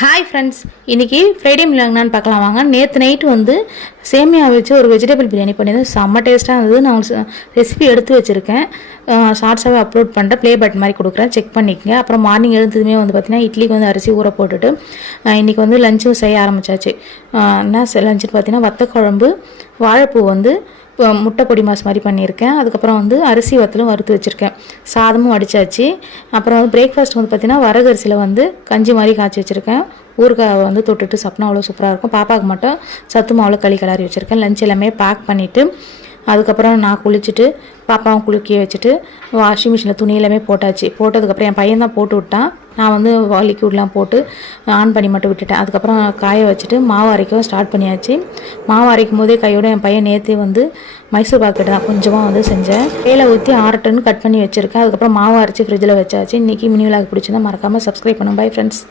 Hi friends, இன்றைக்கி Friday meal வாங்கினான்னு பார்க்கலாம் வாங்க. நேற்று நைட்டு வந்து சேமியா வச்சு ஒரு வெஜிடபிள் பிரியாணி பண்ணியிருந்தேன். செம்ம டேஸ்ட்டாக இருந்தது. நான் ரெசிபி எடுத்து வச்சுருக்கேன், ஷார்ட்ஸாகவே அப்லோட் பண்ணுறேன். ப்ளே பட்டன் மாதிரி கொடுக்குறேன், செக் பண்ணிக்கங்க. அப்புறம் மார்னிங் எழுந்ததுமே வந்து பார்த்திங்கன்னா இட்லிக்கு வந்து அரிசி ஊற போட்டுட்டு இன்றைக்கி வந்து லஞ்சும் செய்ய ஆரம்பித்தாச்சு. என்ன லஞ்சுன்னு பார்த்திங்கன்னா வத்தக்குழம்பு, வாழைப்பூ வந்து முட்டை பொடி மாஸ் மாதிரி பண்ணியிருக்கேன். அதுக்கப்புறம் வந்து அரிசி வத்தலும் வறுத்து வச்சுருக்கேன். சாதமும் வடித்தாச்சு. அப்புறம் வந்து பிரேக்ஃபாஸ்ட் வந்து பார்த்திங்கன்னா வரகரிசியில் வந்து கஞ்சி மாதிரி காய்ச்சி வச்சுருக்கேன். ஊறுகாய் வந்து தொட்டுட்டு சாப்பிட்னா அவ்வளோ சூப்பராக இருக்கும். பாப்பாவுக்கு மட்டும் சத்து மாவில் களி கிளறி வச்சுருக்கேன். லஞ்ச் எல்லாமே பேக் பண்ணிவிட்டு அதுக்கப்புறம் நான் குளிச்சுட்டு பாப்பாவும் குளிக்க வச்சுட்டு வாஷிங் மிஷினில் துணி எல்லாமே போட்டாச்சு. போட்டதுக்கப்புறம் என் பையன் தான் போட்டு விட்டான். நான் வந்து லிக்விட்லாம் போட்டு ஆன் பண்ணி மட்டும் விட்டுட்டேன். அதுக்கப்புறம் காய வச்சுட்டு மாவு அரைக்கவும் ஸ்டார்ட் பண்ணியாச்சு. மாவு அரைக்கும் போதே கையோடு என் பையன் நேற்றே வந்து மைசூர் பாக்கெட்டு தான் கொஞ்சமாக வந்து செஞ்சேன். வேலை ஊற்றி 6 டன் கட் பண்ணி வச்சுருக்கேன். அதுக்கப்புறம் மாவு அரைச்சி ஃப்ரிட்ஜில் வச்சாச்சு. இன்றைக்கி மினி விலாக் பிடிச்சிருந்தா மறக்காமல் சப்ஸ்கிரைப் பண்ணுங்க. Bye friends.